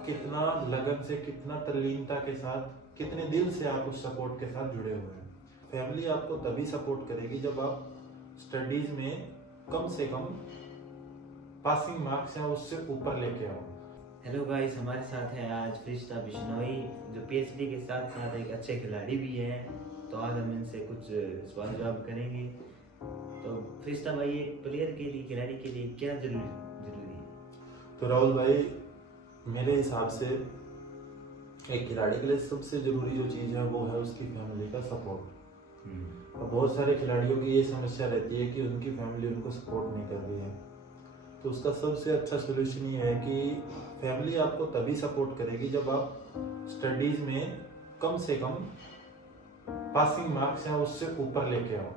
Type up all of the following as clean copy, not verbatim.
आप कितना लगन से, कितना तल्लीनता के साथ, कितने दिल से आप उस सपोर्ट के साथ जुड़े हुए हैं। फैमिली आपको तभी सपोर्ट करेगी जब आप स्टडीज में कम से कम पासिंग मार्क्स या उससे ऊपर लेके आओ। हेलो गाइस, हमारे साथ है आज फरिश्ता बिश्नोई जो पीएचडी के साथ साथ एक अच्छे खिलाड़ी भी हैं। तो आज हम इनसे कुछ सवाल जवाब करेंगे। तो फरिश्ता भाई, एक प्लेयर के लिए, खिलाड़ी के लिए क्या जरूरी है? तो राहुल भाई, मेरे हिसाब से एक खिलाड़ी के लिए सबसे जरूरी जो चीज़ है वो है उसकी फैमिली का सपोर्ट। और बहुत सारे खिलाड़ियों की ये समस्या रहती है कि उनकी फैमिली उनको सपोर्ट नहीं कर रही है। तो उसका सबसे अच्छा सोल्यूशन ये है कि फैमिली आपको तभी सपोर्ट करेगी जब आप स्टडीज में कम से कम पासिंग मार्क्स या उससे ऊपर लेके आओ।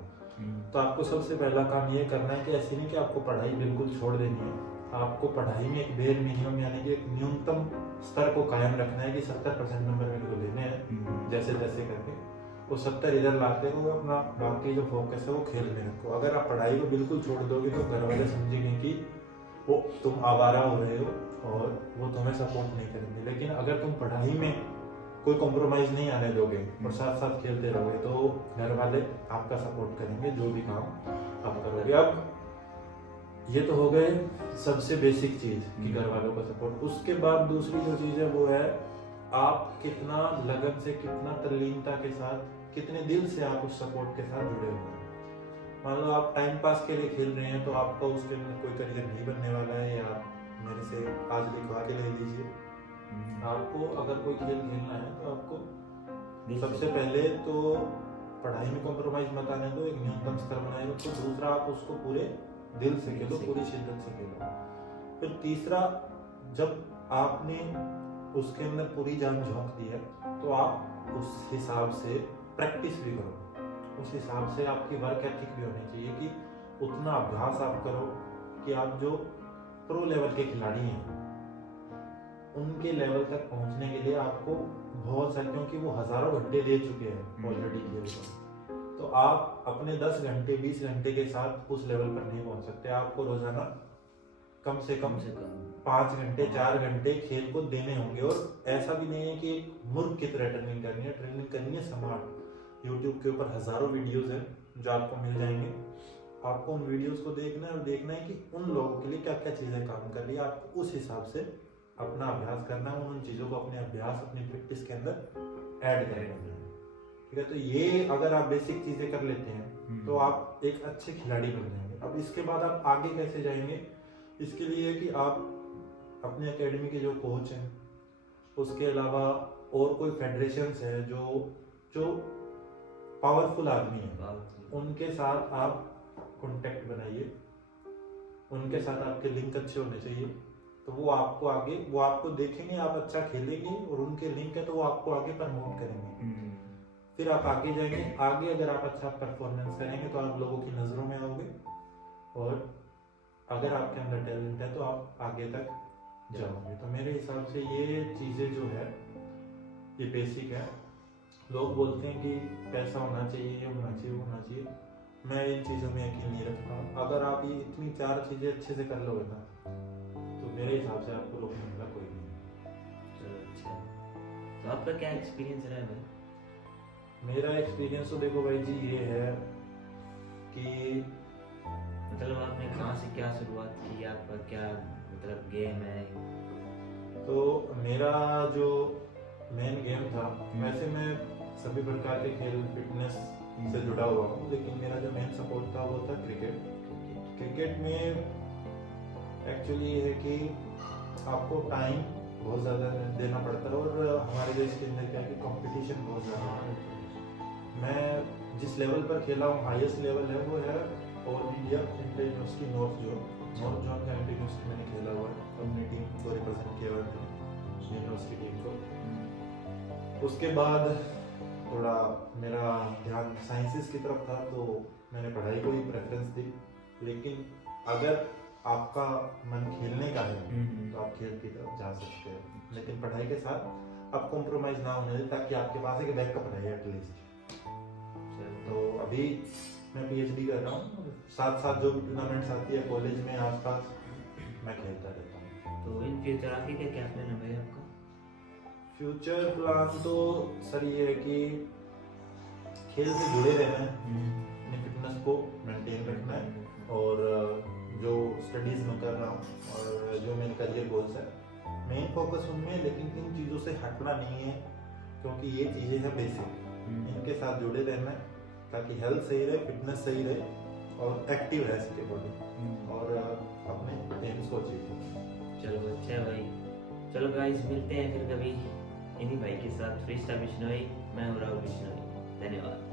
तो आपको सबसे पहला काम ये करना है कि ऐसे नहीं कि आपको पढ़ाई बिल्कुल छोड़ देनी है। आपको पढ़ाई में एक बेर मिनिमम यानी कि एक न्यूनतम स्तर को कायम रखना है कि 70% नंबर मेरे को लेने हैं। जैसे जैसे करके वो 70 इधर लाते हो, अपना बाकी जो फोकस है वो खेल में रखो। अगर आप पढ़ाई को बिल्कुल छोड़ दोगे तो घर वाले समझेंगे कि वो तुम आवारा हो रहे हो और वो तुम्हें सपोर्ट नहीं करेंगे। लेकिन अगर तुम पढ़ाई में कोई कॉम्प्रोमाइज नहीं आने दोगे और साथ साथ खेलते रहोगे तो घर वाले आपका सपोर्ट करेंगे जो भी काम आप करोगे। अब ये तो हो गए सबसे बेसिक चीज कि घर वालों का सपोर्ट। उसके बाद दूसरी जो चीज है वो है आप कितना लगन से, कितना तल्लीनता के साथ, कितने दिल से आप उस सपोर्ट के साथ जुड़े हुए हैं। मान लो आप टाइम पास के लिए खेल रहे हैं तो आपका उसके अंदर कोई करियर नहीं बनने वाला है, या मेरे से आज लिखवा के ले लीजिए। आपको अगर कोई खेल खेलना है तो आपको सबसे पहले तो पढ़ाई में कॉम्प्रोमाइज मत आने दो, एक न्यूनतम स्तर बनाए रखो। दूसरा, आप उसको पूरे दिल से खेलो, पूरी शिद्दत से खेलो। फिर तीसरा, जब आपने उसके अंदर पूरी जान झोंक दी है तो आप उस हिसाब से प्रैक्टिस भी करो। उस हिसाब से आपकी वर्क एथिक भी होनी चाहिए कि उतना अभ्यास आप करो कि आप जो प्रो लेवल के खिलाड़ी हैं उनके लेवल तक पहुंचने के लिए आपको बहुत सारे, क्योंकि वो हजारों घंटे दे चुके हैं ऑलरेडी खेल को, तो आप अपने 10 घंटे 20 घंटे के साथ उस लेवल पर नहीं पहुंच सकते। आपको रोजाना कम से कम 5 घंटे 4 घंटे खेल को देने होंगे। और ऐसा भी नहीं है कि एक मूर्ख की तरह ट्रेनिंग करनी है, ट्रेनिंग करनी है स्मार्ट। यूट्यूब के ऊपर हजारों वीडियोस हैं जो आपको मिल जाएंगे। आपको उन वीडियोस को देखना है और देखना है कि उन लोगों के लिए क्या क्या चीजें काम कर रही है। आपको उस हिसाब से अपना अभ्यास करना है, उन चीजों को अपने अभ्यास, अपनी प्रैक्टिस के अंदर ऐड करना है। ठीक है, तो ये अगर आप बेसिक चीजें कर लेते हैं तो आप एक अच्छे खिलाड़ी बन जाएंगे। अब इसके बाद आप आगे कैसे जाएंगे, इसके लिए कि आप अपने एकेडमी के जो कोच हैं, उसके अलावा और कोई फेडरेशंस है जो पावरफुल आदमी है, उनके साथ आप कांटेक्ट बनाइए। उनके साथ आपके लिंक अच्छे होने चाहिए। तो वो आपको देखेंगे आप अच्छा खेलेंगे और उनके लिंक है तो वो आपको आगे प्रमोट करेंगे। फिर आप आगे जाएंगे। आगे अगर आप अच्छा परफॉर्मेंस करेंगे तो आप लोगों की नजरों में आओगे, और अगर आपके अंदर टैलेंट है तो आप आगे तक जाओगे। तो मेरे हिसाब से ये चीजें जो है ये बेसिक है। लोग बोलते हैं कि पैसा होना चाहिए, ये होना चाहिए, वो होना चाहिए। मैं इन चीजों में यकीन नहीं रखता। अगर आप ये इतनी 4 चीजें अच्छे से कर लोगे ना तो मेरे हिसाब से आपको रोकने वाला कोई नहीं। चलो अच्छा, तो आपका क्या एक्सपीरियंस रहा है भाई? मेरा एक्सपीरियंस तो देखो भाई जी ये है कि मतलब आपने कहाँ से क्या शुरुआत की, आपका क्या मतलब गेम है? तो मेरा जो मेन गेम था, वैसे मैं सभी प्रकार के खेल फिटनेस से जुड़ा हुआ हूँ, लेकिन मेरा जो मेन सपोर्ट था वो था क्रिकेट। क्रिकेट में एक्चुअली ये है कि आपको टाइम बहुत ज़्यादा देना पड़ता है, और हमारे देश के अंदर क्या है कि कंपटीशन बहुत ज़्यादा है। मैं जिस लेवल पर खेला हूँ, हाईएस्ट लेवल है वो है all India inter university north zone का इंटर यूनिवर्सिटी मैंने खेला हुआ है। अपनी टीम को रिप्रेजेंट किया हुआ है मैंने, यूनिवर्सिटी टीम को। उसके बाद थोड़ा मेरा ध्यान साइंसेस की तरफ था तो मैंने पढ़ाई को ही प्रेफरेंस दी। लेकिन अगर आपका मन खेलने का है तो आप खेल की तरफ जा सकते हो, लेकिन पढ़ाई के साथ आप कॉम्प्रोमाइज ना होने दें, ताकि आपके पास एक बैकअप रहे एटलीस्ट। तो अभी मैं पीएचडी कर रहा हूँ, साथ साथ जो भी टूर्नामेंट्स आती है कॉलेज में आसपास मैं खेलता रहता हूँ। तो इन फ्यूचर आगे क्या क्या प्लान है भाई आपका? फ्यूचर प्लान तो सर ये है कि खेल से जुड़े रहना है, अपनी फिटनेस को मेंटेन रखना है और जो स्टडीज़ में कर रहा हूँ और जो मेरे करियर गोल्स है मेन फोकस उनमें है, लेकिन इन चीज़ों से हटना नहीं है क्योंकि ये चीज़ें हैं बेसिक, इनके साथ जुड़े रहना है ताकि हेल्थ सही रहे, फिटनेस सही रहे और एक्टिव रह सके बॉडी और अपने एम्स को अचीव करें। चलो अच्छा है भाई। चलो गाइस मिलते हैं फिर कभी इन्हीं भाई के साथ। फ्रीस्टाइल बिश्नोई, मैं हूं राहुल बिश्नोई। धन्यवाद।